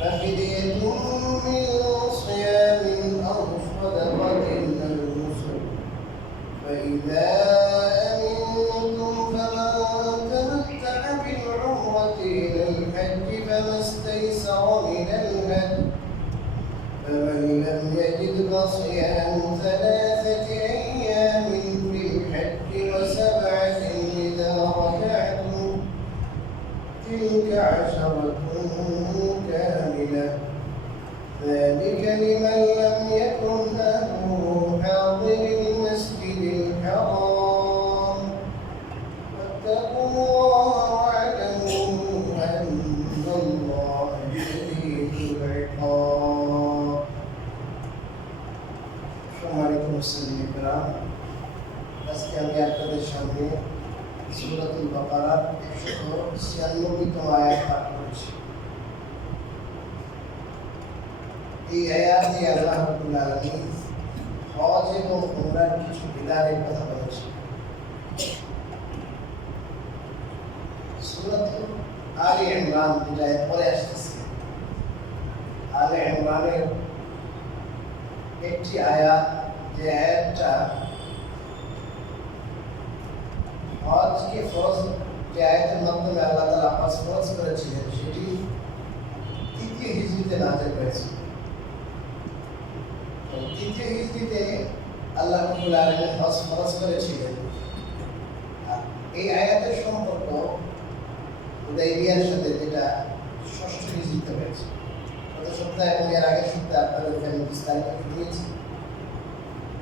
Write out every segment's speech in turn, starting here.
ففدية من صيام أو فإذا أمنتم فمن تمتع إلى الحج فما من فمن لم يجد فصيام ثلاثة أيام في الحج وسبعة تلك عشرة كاملة ذلك لمن لم يكن أهله حاضر المسجد الحرام واتقوا الله واعلموا أن الله شديد العقاب সম্মানিত মুসলিমরা আজকে আমি আপনাদের সামনে সুরাতুল বাকারার একশো ছিয়ানব্বইতম আয়াত পাঠ করেছি। এই আয়াতে আল্লাহ রাব্বুল আলামিন হজ এবং উমরার কিছু বিধানের কথা বলেছে সূরাতুল আলে ইমরান যেটা পরে আসতেছে। আলে ইমরানের একটি আয়াত, যে আয়াতটা হজকে ফরজ যে আয়াতের মাধ্যমে আল্লাহ তাআলা পাঁচ ফরজ করেছিলেন, সেটি তৃতীয় হিজরিতে নাজিল হয়েছে তৃতীয় হিজরিতে আল্লাহ রাব্বুল আলামিন হজ ফরজ করেছিলেন। এই আয়াতের সম্পর্ক হুদাইবিয়ার সাথে যেটা ষষ্ঠ হিজরিতে হয়েছে। গত সপ্তাহে এবং এর আগের সপ্তাহে আপনাদের বিস্তারিত দিয়েছি।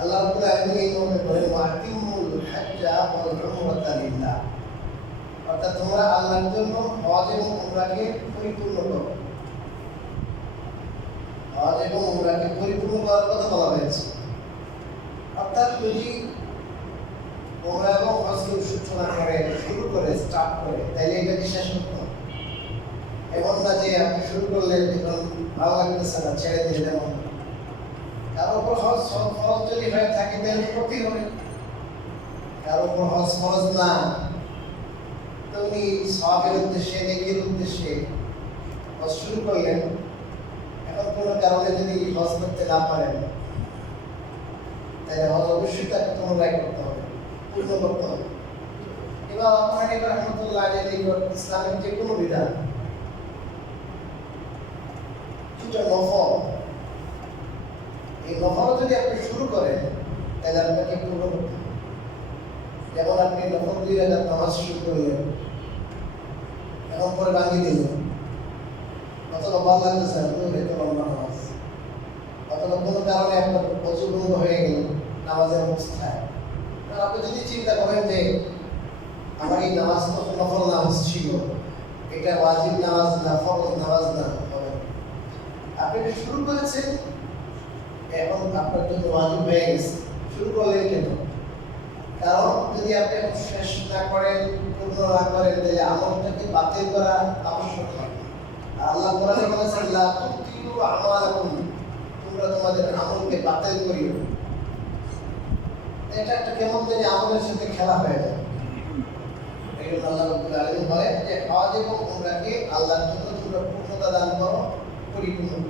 আল্লাহ রাব্বুল আলামিন হাজ্জা অর্থাৎ তোমরা আল্লাহর জন্য হজ এবং উমরাকে পরিপূর্ণ করো। হজ এবং উমরাকে পরিপূর্ণ করার কথা বলা হয়েছে। অর্থাৎ যদি উমরা এবং হজকে করে শুরু করে স্টার্ট করে, তাইলে এটা শেষ করতে এমন না যে আপনি শুরু করলেন ভালো লাগতেছে না, ছেড়ে যেমন কারও উপর হজ ফরজ যদি হয়ে থাকে, তাহলে করতে হবে। কারও উপর হজ ফরজ না। তো উনি সবের উদ্দেশ্যে, নেকির উদ্দেশ্যে হজ শুরু করলেন। এখন কোনো কারণে যদি হজ করতে না পারেন, তাহলে হজ অবশ্যই তাকে পুনরায় করতে হবে, পূর্ণ করতে হবে। এবার আপনার এবার রহমতুল্লাহ ইসলামের যে কোনো বিধান কিছুটা নফল এই নফল যদি আপনি শুরু করেন, তাহলে আপনাকে পূর্ণ করতে যেমন আপনি দুই রাখার নামাজ শুরু করলেন এখন পরে দিলেন। অথবা ভালো লাগতেছে আপনি হয়তো লম্বা নামাজ। অথবা কোনো কারণে আপনার হয়ে গেল, নামাজের অবস্থায়। আপনি যদি চিন্তা করেন যে, আমার এই নামাজ তো নফল নামাজ ছিল, এটা ওয়াজিব নামাজ না, ফরজ নামাজ না, হবে আপনি শুরু করেছেন? এখন আপনার জন্য ওয়াজিব হয়ে গেছে। শুরু করলেন কেন? কারণ যদি আপনি শেষ না করেন পূর্ণ না করেন, তাহলে আমলটাকে বাতিল করা আবশ্যক হয়? আল্লাহ কোরআনে বলেছেন, লা তুতিলু আমালাকুম। তোমরা তোমাদের আমলকে বাতিল করিও। এটা একটা কেমন যে আমলের সাথে খেলা হয়ে যায়। এই আল্লাহ রাব্বুল যে হজ এবং উমরাকে আল্লাহর জন্য পূর্ণতা দান করো, পরিপূর্ণ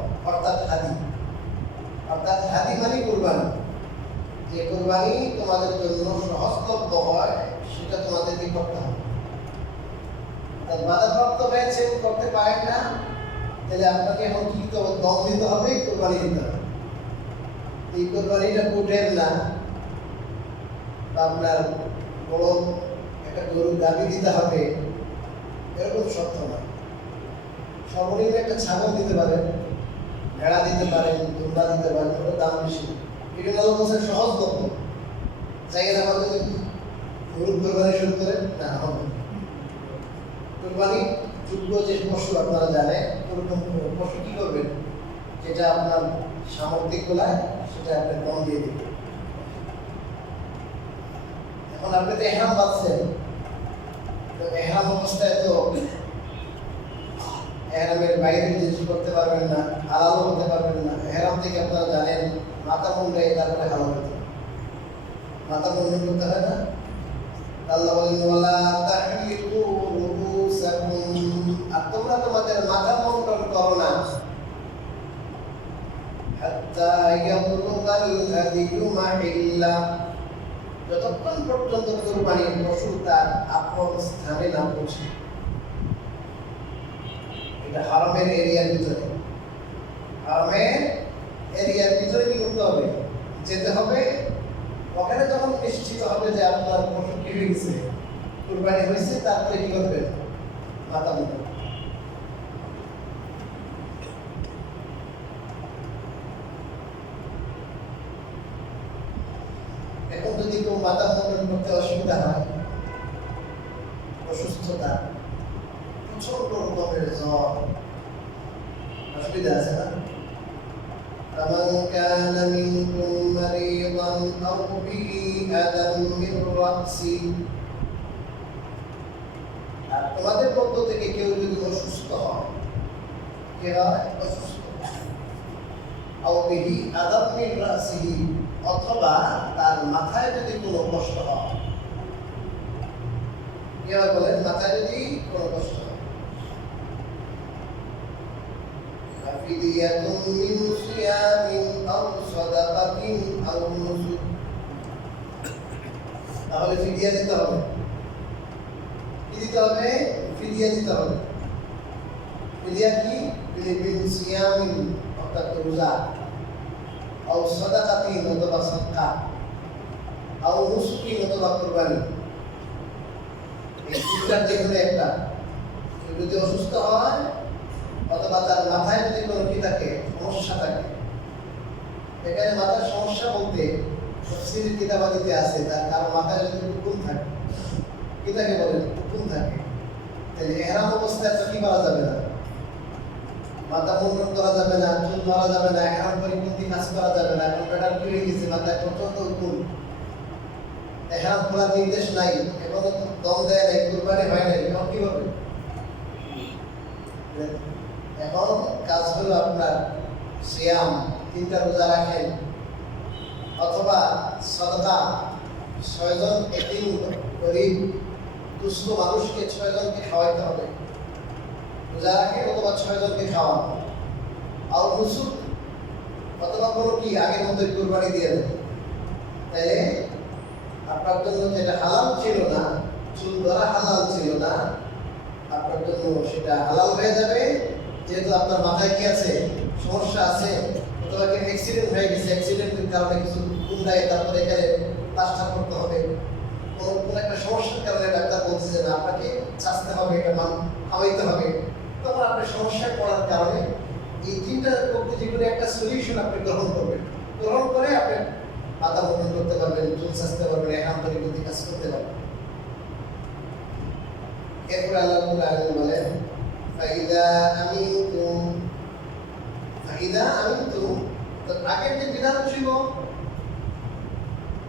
অর্থাৎ হাদি। অর্থাৎ হাদি মানে কুরবানি। যে কুরবানি তোমাদের জন্য সহজলভ্য হয়, সেটা তোমাদেরকে করতে হবে। আর বাধাপ্রাপ্ত হয়েছে করতে পারেন না, তাহলে আপনাকে এখন কি দম দিতে হবে কোরবানি দিতে হবে। এই কোরবানিটা উঠেন না। আপনার বড় একটা গরুর দাবি দিতে হবে, এরকম শর্ত না সর্বনিম্ন একটা ছাগল দিতে পারেন। ভেড়া দিতে পারেন দুর্গা দিতে পারেন ওটার দাম বেশি। বলছে সহজ লক্ষ্য গরুর কোরবানি শুরু না, হবে কোরবানি যোগ্য যে পশু আপনারা জানেন, ওরকম পশু কি করবেন? যেটা আপনার সামগ্রিক গোলায়, সেটা আপনি কম দিয়ে দিবেন। এখন আপনি তো এহরাম বাঁধছেন। তো এহরাম অবস্থায় তো এহরামের বাইরে জিনিস করতে পারবেন না, হালালও হতে পারবেন না। এহরাম থেকে আপনারা জানেন, মাথা মুন্ডাই তারপরে হালাল হতে মাথা মুন্ডন করতে হয় না? আর মাথা যতক্ষণ পর্যন্ত পশু তার আপন স্থানে না পৌঁছে এটা হারামের এরিয়ার ভিতরে। হারামের এরিয়ার ভিতরে কি করতে হবে? যেতে হবে ওখানে যখন নিশ্চিত হবে যে আপনার পশু কি হয়ে গেছে কুরবানি হয়েছে, তারপরে কি করবেন মাথা মুখ এখন যদি কেউ মাতা মুন্ডন করতে অসুবিধা হয় কে হয় বলেন মাথায় যদি কোনো কষ্ট হয় ففدية من صيام أو صدقة أو نسك তাহলে ফিদিয়া দিতে হবে কি দিতে হবে ফিদিয়া দিতে হবে ফিদিয়া কি বিন সিয়ামিন অর্থাৎ রোজা আও সাদাকাতিন অথবা সাদকা আও নুসুকিন অথবা কুরবানি একটা যদি অসুস্থ হয়, অথবা তার মাথায় যদি কোনো কি থাকে, সমস্যা থাকে এখানে মাথার সমস্যা বলতে কিতাবাদিতে আছে, তার কারও মাথায় যদি হুকুম থাকে, কি থাকে বলেন? হুকুম থাকে। তাহলে এহরাম অবস্থায় তো কি করা যাবে না? মাথা মুন্ডন করা যাবে না, চুল মারা যাবে না, এহরাম পরিপন্থী কাজ করা যাবে না, এখন বেটার কি গেছে? মাথায় প্রচণ্ড হুকুম এহরাম খোলার নির্দেশ নাই এখনও দম দেয় নাই কুরবানি হয় নাই এখন কি হবে এখন কাজ হলো আপনার সিয়াম তিনটা রোজা রাখেন অথবা সদকা ছয়জন এতিম গরিব দুস্থ মানুষকে ছয়জনকে খাওয়াইতে হবে। রোজা রাখেন অথবা ছয়জনকে খাওয়ান। আর মুসুক অথবা কোনো কি আগের মতো কুরবানি দিয়ে দেন। তাইলে আপনার জন্য যেটা হালাল ছিল না, চুল ধরা হালাল ছিল না, আপনার জন্য সেটা হালাল হয়ে যাবে। যেহেতু আপনার মাথায় কি আছে? সমস্যা আছে। অথবা অ্যাক্সিডেন্ট হয়ে গেছে অ্যাক্সিডেন্টের কারণে কিছু কুন্ডায় তারপরে এখানে প্লাস্টার করতে হবে। কোনো কোনো একটা সমস্যার কারণে ডাক্তার বলছে যে না আপনাকে চাচতে হবে, এটা মান খাওয়াইতে হবে। তখন আপনার সমস্যায় পড়ার কারণে এই তিনটার মধ্যে যে কোনো একটা সলিউশন আপনি গ্রহণ করবেন। গ্রহণ করে আপনি মাথা বন্ধ করতে পারবেন, চুল সাজতে পারবেন একাম পরিবর্তী কাজ করতে পারবেন। এরপরে আল্লাহ বলেন, ফাইদা আমিনতুম ফাইদা আমিনতুম তো আগের যে বিধান ছিল,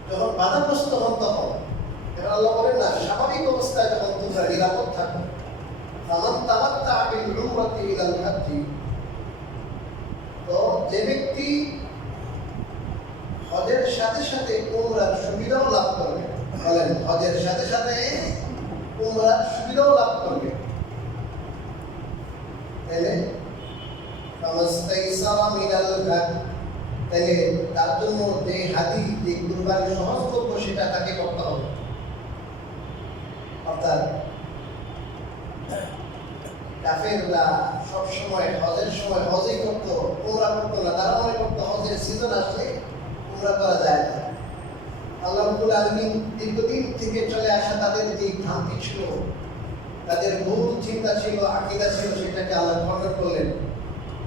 যখন বাধাগ্রস্ত হন তখন, এবার আল্লাহ বলেন না, স্বাভাবিক অবস্থায় যখন তোমরা নিরাপদ থাকো বিল উমরাতি ইলাল তো যে ব্যক্তি হজের সাথে সাথে উমরার সুবিধাও লাভ করবে বলেন, হজের সাথে সাথে উমরার সুবিধাও লাভ করবে। তাহলে তাহলে তার জন্য যে যে কুরবানি সহজলভ্য সেটা তাকে করতে হবে। অর্থাৎ কাফেররা সবসময় হজের সময় হজই করতো, উমরা করতো না। তারা মনে করতো হজের সিজন আসলে উমরা করা যায় না। আল্লাহ রব্বুল আলামিন দীর্ঘদিন থেকে চলে আসা তাদের যে ভ্রান্তি ছিল, তাদের ভুল চিন্তা ছিল, আকিদা ছিল, সেটাকে আল্লাহ খণ্ডন করলেন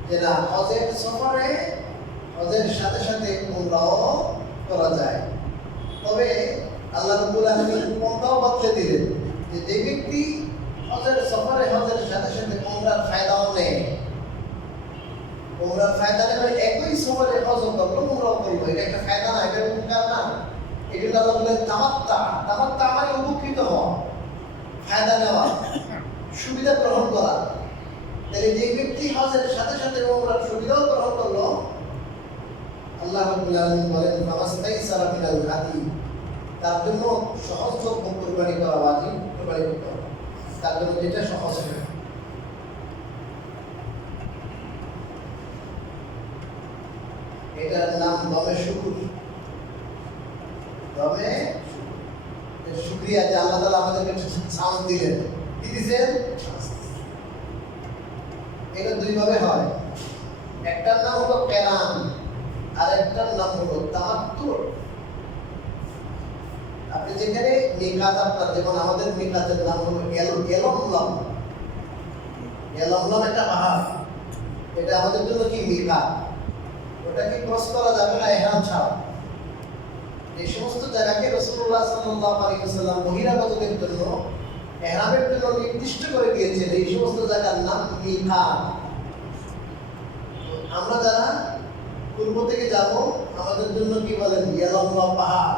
যে না, হজের সফরে, হজের সাথে সাথে উমরাও করা যায়। তবে আল্লাহ রব্বুল আলামিন পন্থাও বদলে দিলেন যে যে ব্যক্তি হজের সফরে, হজের সাথে সাথে উমরার ফায়দাও নেয়। উমরার ফায়দা নেবে একই সফরে হজ করল উমরাও করল এটা একটা ফায়দা না, এটা উপকার না। এটা আল্লাহ বলেন তামাত্তা তামাত্তা মানে উপকৃত হওয়া, ফায়দা নেওয়া, সুবিধা গ্রহণ করা। তাহলে যে ব্যক্তি হজের সাথে সাথে উমরার সুবিধাও গ্রহণ করল, আল্লাহ রাব্বুল আলামিন বলেন ফামাস্তাইসারা মিনাল হাদি। তার জন্য সহজলভ্য কোরবানি করা ওয়াজিব, কোরবানি করতে তার জন্য যেটা সহজ হবে। এটার নাম দমে শুকুর। দমে শুক্রিয়া যে আল্লাহ তালা আমাদেরকে সাউন্ড দিলেন। কি দিছেন? এটা দুই ভাবে হয়। একটার নাম হলো কেরাম আর একটার নাম হলো তামাত্তুর। আপনি যেখানে মিকাত আপনার, যেমন আমাদের মিকাতের নাম হলো এল এলমলম এলমলম একটা পাহাড়। এটা আমাদের জন্য কি মিকাত? ওটাকে ক্রস করা যাবে না, এহরাম ছাড়া। এই সমস্ত জায়গাকে রসুল্লাহ সাল্লাল্লাহু আলাইহি ওয়াসাল্লাম বহিরাগতদের জন্য এহরামের জন্য নির্দিষ্ট করে দিয়েছেন এই সমস্ত জায়গার নাম মিকাত আমরা যারা পূর্ব থেকে যাব, আমাদের জন্য কি বলেন? ইয়ালম্বা পাহাড়।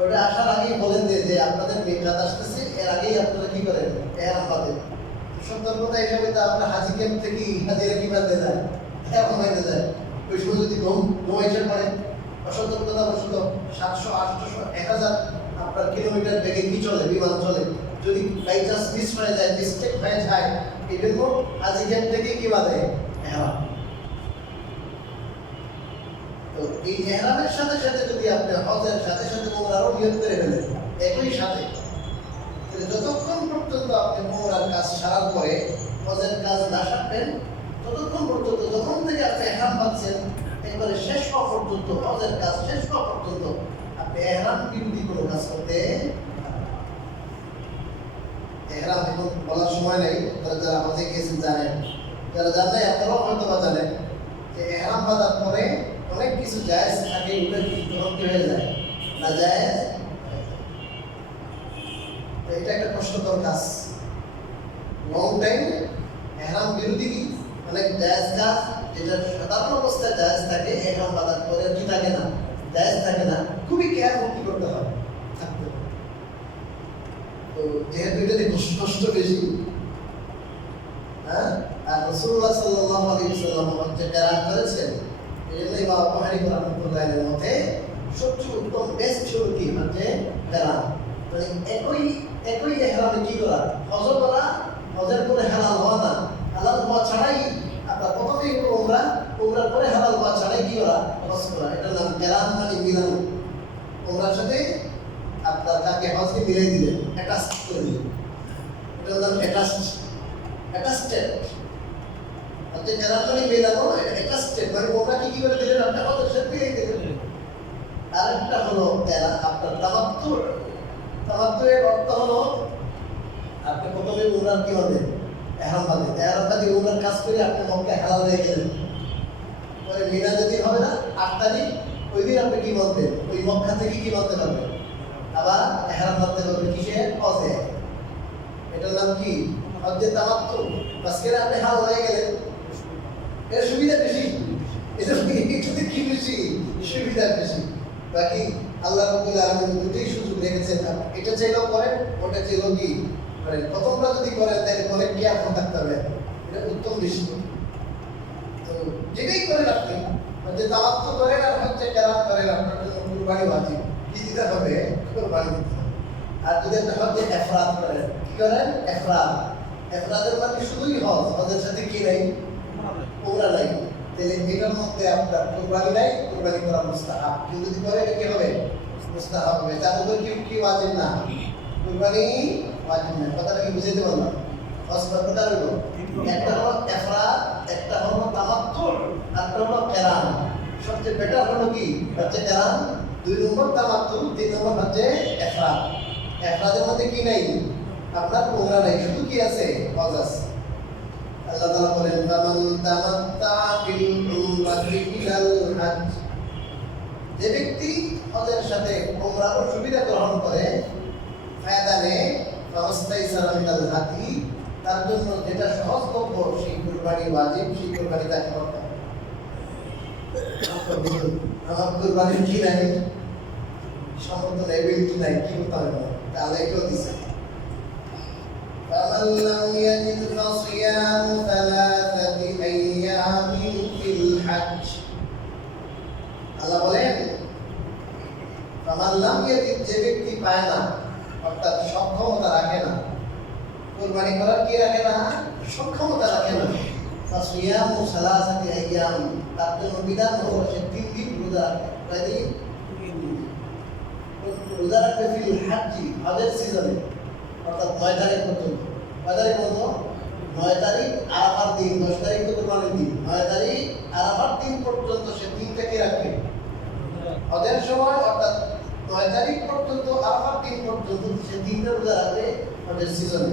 ওটা আসার আগেই বলেন যে আপনাদের মেঘাত আসতেছে, এর আগেই আপনারা কি করেন? এহরাম বাঁধেন সতর্কতা হিসাবে তো আমরা হাজি ক্যাম্প থেকে হাজিরা কি বাঁধতে যায়? এরকম হয়ে যায়। ওই সময় যদি ঘুম ঘুম এসে এই জন্য সাথে সাথে যদি আপনি হজের সাথে সাথে করে ফেলেন, একই সাথে যতক্ষণ পর্যন্ত আপনি উমরার কাজ সারার পরে হজের কাজ না সারবেন, ততক্ষণ পর্যন্ত যখন থেকে আপনি পর্যন্ত হজের কাজ, শেষ হওয়া পর্যন্ত এহরাম বিরোধী কোনো কাজ করতে এহরাম এখন বলার সময় নেই যারা যারা হজে গিয়েছেন জানেন। যারা জানেন আপনারাও হয়তো বা জানেন যে এহরাম বাঁধার পরে অনেক কিছু জায়েজ থাকে, ওটা কি হয়ে যায়? না জায়েজ? এটা একটা কষ্টকর কাজ। লং টাইম এহরাম বিরোধী কি? অনেক জায়েজ কাজ যেটা সাধারণ অবস্থায় জায়েজ থাকে এহরাম বাঁধার পরে কি থাকে না? জায়েজ থাকে না। খুবই কেয়ারফুল কি করতে হবে। তো যেহেতু এটাতে কষ্ট- বেশি হ্যাঁ? আর রসুল্লাহ সাল্লাল্লাহু আলাইহি ওয়াসাল্লাম হচ্ছে কেরাম করেছেন। এই জন্য ইমাম আবু হানিফা রাহমাতুল্লাহির মতে সবচেয়ে উত্তম বেস্ট হলো কি? হচ্ছে কেরাম মানে একই একই এহরামে কি করা? হজ করা হজের পরে হালাল হওয়া না। হালাল হওয়া ছাড়াই আপনার প্রথমেই হলো উমরা উমরার পরে হালাল হওয়া ছাড়াই কি করা হজ করা কেরাম মানে মিলানো। উমরার সাথে আপনার তাকে হজকে মিলাই দিলেন অ্যাটাচ করে দিলেন। এটার নাম অ্যাটাচ অ্যাটাস্টেড অর্থাৎ কেরামনি মেলানো অ্যাটাস্টেড মানে ওটা কি করে দিলেন? আপনার হজের সাথে মিলাই দিলেন। আরেকটা হলো আপনার তামাত্তুর। তামাত্তুরের অর্থ হলো, আপনি প্রথমে উমরার কি হবে? এহরাম বাঁধে এহরাম বাঁধে উমরার কাজ করে আপনি মক্কা হালাল হয়ে গেলেন। পরে মিনা যদি হবে না, আট তারিখ ওই দিন আপনি কি বলতেন? ওই মক্কা থেকে কি বলতে পারবেন? আবার এহরাম বাঁধতে পারবেন কিসে? হজে এটার নাম কি? হজ্জে তামাত্তু আজকে আপনি হাল হয়ে গেলেন। এর সুবিধা বেশি। এটা এটাতে কি বেশি? সুবিধা বেশি। বাকি আল্লাহ রাব্বুল আলামিন দুটোই সুযোগ রেখেছেন। এটা চাইলেও করেন, ওটা চাইলেও কি করেন? প্রথমটা যদি করেন, তাহলে পরে কি আপনি থাকতে হবে এটা উত্তম দৃষ্টি। তো যেটাই করেন আপনি যে তামাত্ম করেন আর হচ্ছে কেরাত করেন আপনার কুরবানি ওয়াজিব। কি দিতে হবে? কুরবানি দিতে আর যদি আপনি হচ্ছে এফরাদ করেন, কি করেন? এফরাদ এফরাদের মানে শুধুই হজ, হজের সাথে কি নাই? ওমরা নাই। তাহলে এটার মধ্যে আপনার কুরবানি নাই, কুরবানি করা মুস্তাহাব। কেউ যদি করে, এটা কি হবে? মুস্তাহাব হবে। তার উপর কেউ কি ওয়াজিব না? কুরবানি ওয়াজিব না। কথাটা কি বুঝাইতে পারলাম? হজ কতটা হলো? একটা হলো এফরাদ একটা হলো তামাত্তু একটা হলো কেরান সবচেয়ে বেটার হলো কি? হচ্ছে কেরান দুই নম্বর তামাত্তু তিন নম্বর হচ্ছে এফরাদ এফরাদের মধ্যে কি নাই? আপনার উমরা নাই, শুধু কি আছে? হজ আল্লাহ তাআলা বলেন, ফামান তামাত্তা বিল উমরাতি ইলাল যে ব্যক্তি হজের সাথে উমরার সুবিধা গ্রহণ করে, ফায়দা নেয় ফামাস্তাই সালামিনাল হাতি তার জন্য যেটা সহজলভ্য, সেই কুরবানি ওয়াজিব সেই কুরবানি তাকে করতে হবে আমার কুরবানি কি নাই সমর্থন এবিলিটি নাই কি করতে হবে তাহলে এটাও দিছে فمن لم يجد فصيام ثلاثة أيام في الحج আল্লাহ বলেন ফামান লাম ইয়াজিদ যে ব্যক্তি পায় না অর্থাৎ সক্ষমতা রাখে না কুরবানি করার কি রাখে না সক্ষমতা রাখে না ফাসিয়ামু সালাসাতি আইয়াম তার জন্য বিধান হলো সে তিন দিন রোজা রাখে কয় দিন রোজা রাখবে ফিল হাজ্জি হজের সিজনে অর্থাৎ নয় তারিখ পর্যন্ত। কয় তারিখ পর্যন্ত নয় তারিখ আরাফার দিন, দশ তারিখ তো কোরবানির দিন। নয় তারিখ আরাফার দিন পর্যন্ত সে দিনটাকে রাখবে হজের সময় অর্থাৎ নয় তারিখ পর্যন্ত আরাফার দিন পর্যন্ত সে দিনটা রোজা রাখবে হজের সিজনে।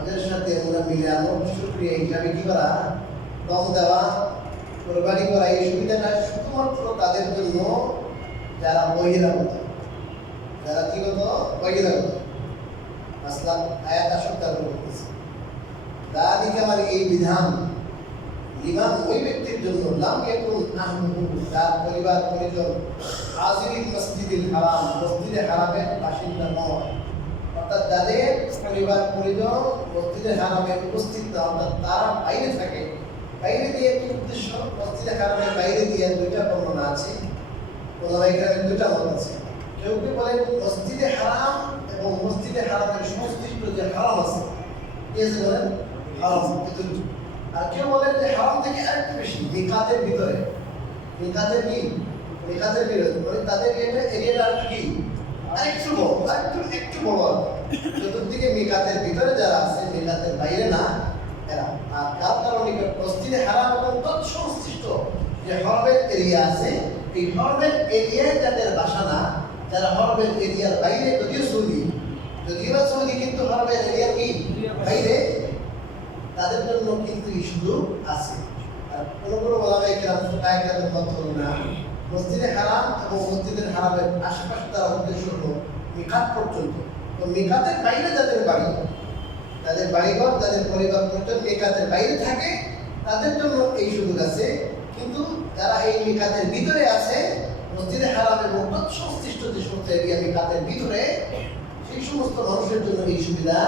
হজের সাথে উমরা মিলানো সুক্রিয়া হিসাবে কি করা? দম দেওয়া, কোরবানি করা, এই সুবিধাটা শুধুমাত্র তাদের জন্য যারা মহিলা বহিরাগত যারা কি হতো বহিরাগত আসলাম আয়াত আসক তারপর বলতেছে। দালিকা মানে এই বিধান লিমান ওই ব্যক্তির জন্য, লাম ইয়াকুন আহমুহু তার পরিবার, পরিজন, হাজিরিন মসজিদিল হারাম, মসজিদে হারামের বাসিন্দা নয়। অর্থাৎ যাদের পরিবার পরিজন মসজিদে হারামে উপস্থিত না, অর্থাৎ তারা বাইরে থাকে। বাইরে দিয়ে কি উদ্দেশ্য, মসজিদে হারামের বাইরে দিয়ে দুইটা বর্ণনা আছে। ওলামাই গ্রামের দুইটা মত আছে। কেউ কেউ বলে মসজিদে হারাম এবং মসজিদে হারামের সংশ্লিষ্ট যে হারাম আছে। বলেন? হারাম আর কেউ বলেন যে হারাম থেকে আরেকটু বেশি নিকাতের ভিতরে। নিকাতের কি? নিকাতের ভিতরে মানে তাদের এরিয়া এরিয়াটা আর কি? আরেকটু বড়, আরেকটু, একটু বড়। চতুর্দিকে মিকাতের ভিতরে যারা আছে মিকাতের বাইরে না, এরা। আর হারাম এবং তৎসংশ্লিষ্ট যে হরবের এরিয়া আছে, এই হরবের এরিয়ায় যাদের বাসা না, যারা হরবের এরিয়ার বাইরে, যদিও সৌদি, যদিও বা সৌদি, কিন্তু হরবের এরিয়ার কি? বাইরে। তাদের জন্য কিন্তু এই সুযোগ আছে। আর কোনো কোনো মত না। মসজিদে হারাম এবং মসজিদের হারামের আশেপাশে তারা উদ্দেশ্য হলো মিকাত পর্যন্ত। তো মিকাতের বাইরে যাদের বাড়ি, তাদের বাড়িঘর, তাদের পরিবার পরিজন মিকাতের বাইরে থাকে, তাদের জন্য এই সুযোগ আছে। কিন্তু যারা এই মিকাতের ভিতরে আছে, মসজিদে হারাম এবং সংশ্লিষ্ট যে সমস্ত এরিয়া মিকাতের ভিতরে, সেই সমস্ত মানুষের জন্য এই সুবিধা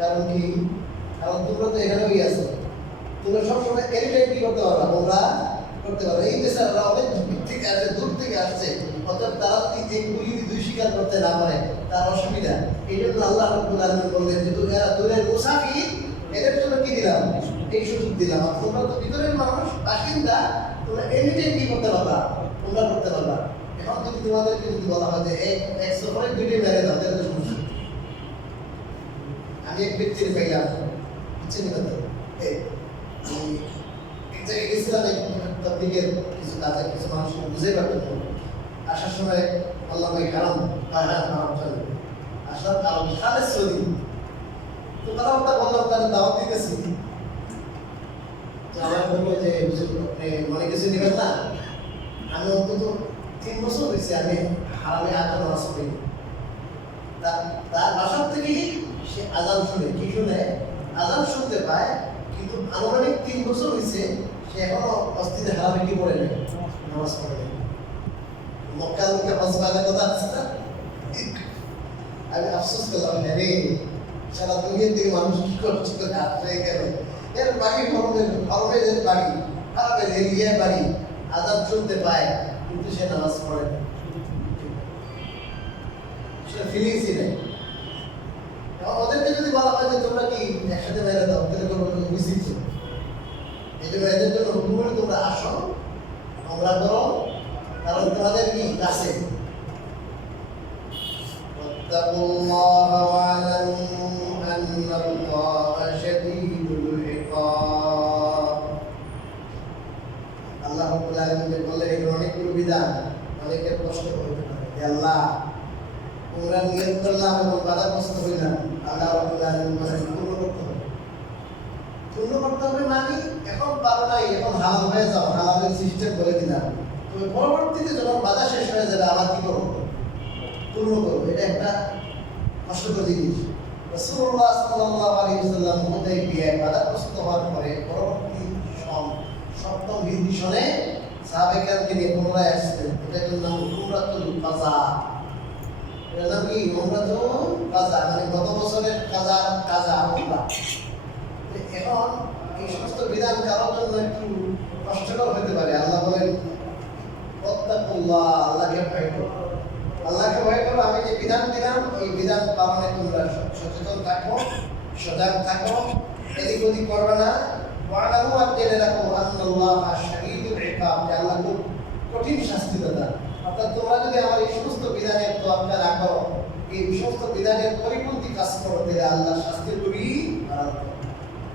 কারণ কি? কারণ তোমরা তো এখানেই আছো। তোমরা সবসময় এরিটাই কি করতে পারবা? তোমরা করতে পারবে। এই বেচারারা অনেক থেকে আসছে দূর থেকে আসছে। অর্থাৎ তারা এগুলি যদি দুই স্বীকার করতে না পারে, তার অসুবিধা। এই জন্য আল্লাহ রব্বুল বললেন যে তুমি এরা দূরের মুসাফির, এদের জন্য কি দিলাম? এই সুযোগ দিলাম। আর তোমরা তো ভিতরের মানুষ, বাসিন্দা, তোমরা এমনিতেই কি করতে পারবা? তোমরা করতে পারবা। এখন যদি তোমাদেরকে যদি বলা হয় যে এক সফরে মেরে দাও, তাহলে সমস্যা আমি এক ব্যক্তির পাইলাম। বুঝছেন কথা? কিছু কিছু মানুষ বুঝে পারতেন না। আসার সময় আল্লাহ ভাই হারাম হ্যাঁ চলে কারণ সৌদি তো বললাম তাহলে দাওয়াত দিতেছি। আমার যে মনে কিছু নেবেন না? আমি অন্তত তিন বছর হয়েছে আমি হারামে তার তার বাসার থেকেই সে আজান শুনে, কি শুনে? আজান শুনতে পায়, কিন্তু আনুমানিক তিন বছর হয়েছে, সে এখনও মসজিদে হারামে কি পড়ে নেই? নামাজ পড়ে মুখে হসবানের কথা আছে না? আমি আফসোস করলাম হ্যাঁ সারা দুনিয়া থেকে মানুষ কি করছিল রাত্রে কেন এর বাড়ি হরমের এর বাড়ি হারামের এরিয়ার বাড়ি, আজাদ শুনতে পায়, কিন্তু সে নামাজ পড়ে সেটা ফিলিংসই নেই। ওদেরকে যদি বলা হয় যে তোমরা কি একসাথে বাইরে দাও, তাহলে করব তুমি মিছিল ছিল এই জন্য এদের জন্য হুকুম তোমরা আসো, আমরা করো কারণ তোমাদের কি কাছে واتقوا الله واعلموا أن الله شديد العقاب আল্লাহ রাব্বুল আলামিন যে বললেন এগুলো অনেকগুলো বিধান অনেকের কষ্ট হতে পারে যে আল্লাহ তোমরা নিয়ত করলাম এবং বাধা কষ্ট হইলাম আল্লাহ রাব্বুল আলামিন বলেন পূর্ণ করতে হবে পূর্ণ করতে হবে মানে এখন পারো নাই এখন হালাল হয়ে যাও হালালের সিস্টেম বলে দিলাম পরবর্তীতে যখন বাধা শেষ হয়ে যাবে, আবার কি করব? পূর্ণ করব। এটা একটা কষ্টকর জিনিস। রাসূলুল্লাহ সাল্লাল্লাহু আলাইহি ওয়াসাল্লাম হুদাইবিয়ায় বাধাগ্রস্ত হওয়ার পরে পরবর্তী সপ্তম সনে সাহাবায়ে নিয়ে পুনরায় আসছিলেন এটার নাম উমরাতুল কাজা। এটার নাম কি? উমরাতুল কাজা। মানে গত বছরের কাজা কাজা উমরা। এখন এই সমস্ত বিধান কারোর জন্য একটু কষ্টকর হতে পারে। আল্লাহ বলেন আল্লাহকে ভয় করো। আল্লাহকে ভয় করো, আমি যে বিধান দিলাম, এই বিধান পালনে তোমরা সচেতন থাকো, সজাগ থাকো, এদিক ওদিক করবে না। ওয়ালামু আর জেনে রাখো আল্লাহ শাহীদুল ইকাব যে আল্লাহ খুব কঠিন শাস্তি দাতা অর্থাৎ তোমরা যদি আমার এই সমস্ত বিধানের তোয়াক্কা না করো, এই সমস্ত বিধানের পরিপন্থী কাজ করো, তাহলে আল্লাহ শাস্তি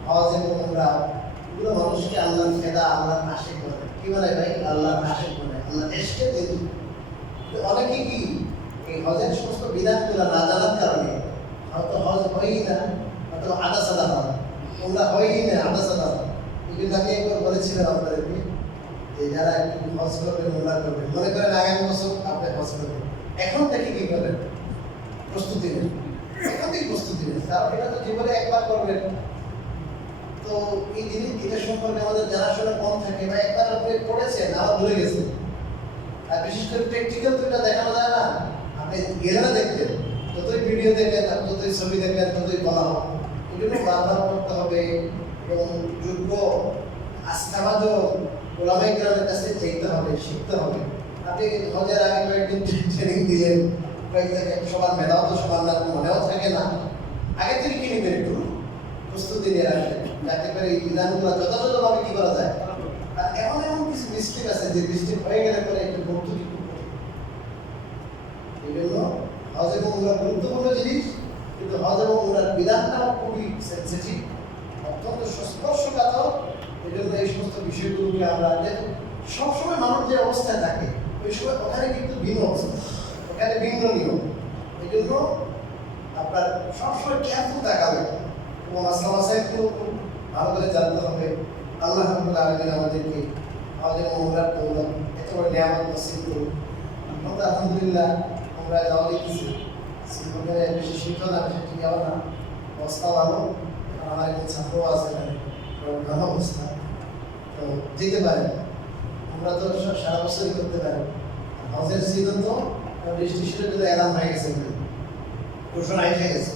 হজ এবং উমরা এগুলো মানুষকে আল্লাহর ফেদা, আল্লাহর করে কি বলে ভাই? আল্লাহর আশেক বলে। আল্লাহ এসকে দেবী। অনেকে কি এই হজের সমস্ত বিধানগুলো না জানার কারণে হয়তো হজ হয়ই না, হয়তো আদা সাদা হয় তোমরা হয়ই না আদা সাদা এই আমি একবার বলেছিলাম আপনাদেরকে যে যারা একটু হজ করবেন, উমরা করবেন। মনে করেন আগামী বছর আপনি হজ করবেন। এখন থেকে কি করেন প্রস্তুতি নেন। এখন থেকে প্রস্তুতি নেন? কারণ এটা তো জীবনে একবার করবেন। তো এই জিনিস এটা সম্পর্কে আমাদের জানাশোনা কম থাকে বা একবার আপনি পড়েছেন, আবার ভুলে গেছেন। আর বিশেষ করে প্র্যাকটিক্যাল তো এটা দেখানো যায় না। আপনি গেলে দেখবেন। যতই ভিডিও দেখেন, আর যতই ছবি দেখেন, ততই বলা হবে জন্য বারবার করতে হবে এবং যোগ্য আস্থাবাদক ওলামাই গ্রামের কাছে যেতে হবে, শিখতে হবে। আপনি হজের আগে কয়েকদিন ট্রেনিং দিলেন কয়েকদিন সবার মেধাও তো সবার মনেও থাকে না। আগে থেকে কি নেবেন একটু? প্রস্তুতি নিয়ে রাখবেন যাতে করে এই বিধানগুলো যথাযথভাবে কি করা যায়? আর এমন এমন কিছু মিস্টেক আছে যে মিস্টেক হয়ে গেলে পরে একটু ভর্তুকি জন্য হজ এবং উমরা গুরুত্বপূর্ণ জিনিস, কিন্তু হজ এবং উমরার বিধানটাও খুবই সেন্সিটিভ অত্যন্ত স্পর্শকাতর এই জন্য এই সমস্ত বিষয়গুলোকে আমরা যেহেতু সবসময় মানুষ যে অবস্থায় থাকে, ওই সময় ওখানে কিন্তু ভিন্ন অবস্থা, ওখানে ভিন্ন নিয়ম। এই জন্য আপনার সবসময় কেয়ারফুল থাকাবে এবং আসলাম খুব করে জানতে হবে। আল্লাহ আলামিন আমাদেরকে আমাদের উমরার দৌলত, এত বড় নিয়ামত নসিব করুন আমরা আলহামদুলিল্লাহ আমরা যাওয়া দেখতেছি। শ্রীলঙ্কায় বেশি শীত না, বেশি ঠিক না। অবস্থা ভালো আমার একজন ছাত্র আছে ভালো অবস্থা। তো যেতে পারেন। আমরা তো সারা বছরই করতে পারি। হজের সিজন তো রেজিস্ট্রেশনের জন্য অ্যালার্ম হয়ে গেছে ঘোষণা গেছে।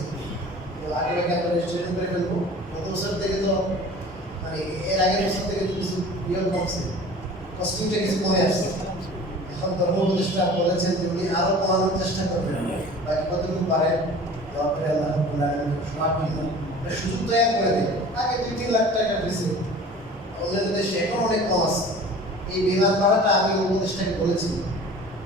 তো আগে আগে আমরা রেজিস্ট্রেশন করে ফেলব। তো মানে এর আগের বছর থেকে কিছু ইয়ে কমছে কস্টিংটা কিছু কমে আসছে। এখন ধর্ম উপদেষ্টা বলেছেন যে উনি আরও কমানোর চেষ্টা করবেন। বাকি কতটুকু পারেন করে আল্লাহ সুযোগ করে দেয়। অন্যান্য দেশে এখন অনেক কম আছে। এই বিমান ভাড়াটা আমি উপদেষ্টাকে বলেছি।